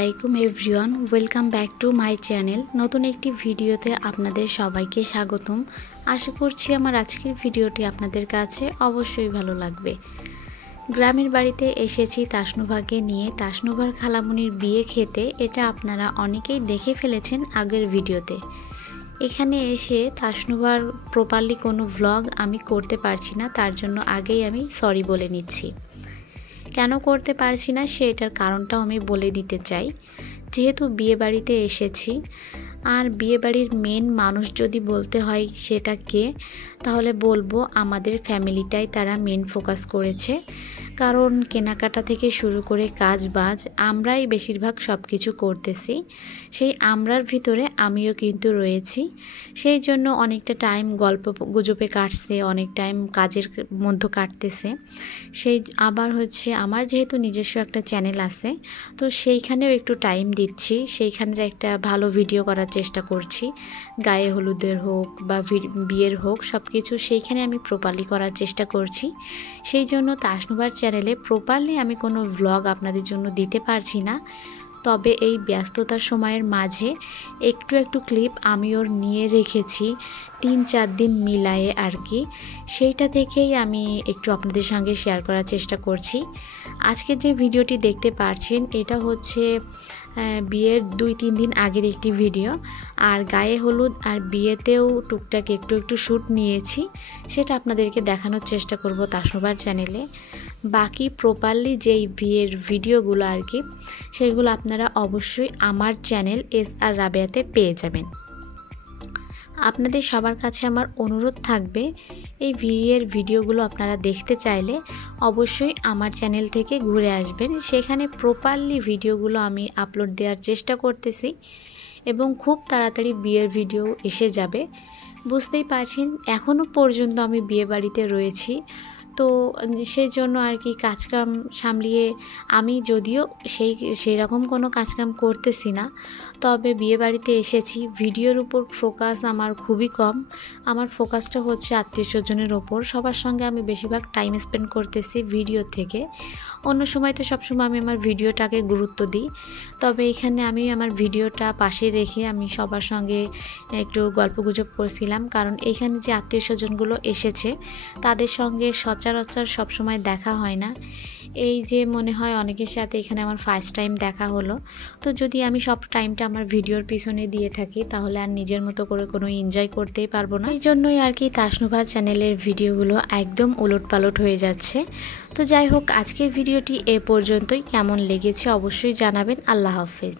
আলাইকুম everyone, welcome back to my channel. নতুন একটি ভিডিওতে আপনাদের সবাইকে স্বাগতম। আশা করছি আমার আজকের ভিডিওটি আপনাদের কাছে অবশ্যই ভালো লাগবে। গ্রামের বাড়িতে এসেছি তাসনুভাকে নিয়ে তাসনুভার খালামুনির বিয়ে খেতে। এটা আপনারা অনেকেই দেখে ফেলেছেন আগের ভিডিওতে। এখানে এসে তাসনুভার প্রপারলি কোনো ভ্লগ আমি করতে পারছি না, তার জন্য আগেই আমি সরি বলে নিচ্ছি। কেন করতে পারছি না সেটার কারণটাও আমি বলে দিতে চাই। যেহেতু বিয়ে বাড়িতে এসেছি, আর বিয়ে বাড়ির মেন মানুষ যদি বলতে হয় সেটা কে, তাহলে বলবো আমাদের ফ্যামিলিটাই তারা মেন ফোকাস করেছে। কারণ কেনাকাটা থেকে শুরু করে কাজ বাজ আমরাই বেশিরভাগ সব কিছু করতেছি। সেই আমরার ভিতরে আমিও কিন্তু রয়েছি। সেই জন্য অনেকটা টাইম গল্প গুজবে কাটছে, অনেক টাইম কাজের মধ্যে কাটতেছে। সেই আবার হচ্ছে আমার যেহেতু নিজস্ব একটা চ্যানেল আছে, তো সেইখানেও একটু টাইম দিচ্ছি। সেইখানের একটা ভালো ভিডিও করার চেষ্টা করছি। গায়ে হলুদের হোক বা বিয়ের হোক, সব কিছু সেইখানে আমি প্রপারলি করার চেষ্টা করছি। সেই জন্য তাসনুভার চ্যানেলে প্রপারলি আমি কোনো ভ্লগ আপনাদের জন্য দিতে পারছি না। তবে এই ব্যস্ততার সময়ের মাঝে একটু একটু ক্লিপ আমি ওর নিয়ে রেখেছি 3-4 দিন মিলায়ে আর কি। সেইটা থেকেই আমি একটু আপনাদের সঙ্গে শেয়ার করার চেষ্টা করছি। আজকে যে ভিডিওটি দেখতে পাচ্ছেন এটা হচ্ছে বিয়ের 2-3 দিন আগের একটি ভিডিও। আর গায়ে হলুদ আর বিয়েতেও টুকটাক একটু একটু শ্যুট নিয়েছি, সেটা আপনাদেরকে দেখানোর চেষ্টা করব তাসনুভার চ্যানেলে। বাকি প্রপারলি যেই বিয়ের ভিডিওগুলো আর কি, সেগুলো আপনারা অবশ্যই আমার চ্যানেল SR রাবেয়াতে পেয়ে যাবেন। আপনাদের সবার কাছে আমার অনুরোধ থাকবে, এই বিয়ের ভিডিওগুলো আপনারা দেখতে চাইলে অবশ্যই আমার চ্যানেল থেকে ঘুরে আসবেন। সেখানে প্রপারলি ভিডিওগুলো আমি আপলোড দেওয়ার চেষ্টা করতেছি এবং খুব তাড়াতাড়ি বিয়ের ভিডিও এসে যাবে। বুঝতেই পারছেন এখনও পর্যন্ত আমি বিয়ে বাড়িতে রয়েছি, তো সেই জন্য আর কি কাজকাম সামলিয়ে আমি যদিও সেই রকম কোনো কাজকাম করতেছি না, তবে বিয়ে বাড়িতে এসেছি। ভিডিওর উপর ফোকাস আমার খুবই কম। আমার ফোকাসটা হচ্ছে আত্মীয় স্বজনের ওপর। সবার সঙ্গে আমি বেশিরভাগ টাইম স্পেন্ড করতেছি ভিডিও থেকে। অন্য সময় তো সবসময় আমি আমার ভিডিওটাকে গুরুত্ব দিই, তবে এখানে আমি আমার ভিডিওটা পাশে রেখে আমি সবার সঙ্গে একটু গল্পগুজব করছিলাম। কারণ এখানে যে আত্মীয় স্বজনগুলো এসেছে তাদের সঙ্গে সচরাচর সবসময় দেখা হয় না। এই যে মনে হয় অনেকের সাথে এখানে আমার ফার্স্ট টাইম দেখা হলো। তো যদি আমি সব টাইমটা আমার ভিডিওর পিছনে দিয়ে থাকি তাহলে আর নিজের মতো করে কোনো এনজয় করতেই পারবো না। এই জন্যই আর কি তাসনুভার চ্যানেলের ভিডিওগুলো একদম উলটপালট হয়ে যাচ্ছে। তো যাই হোক, আজকের ভিডিওটি এ পর্যন্তই। কেমন লেগেছে অবশ্যই জানাবেন। আল্লাহ হাফেজ।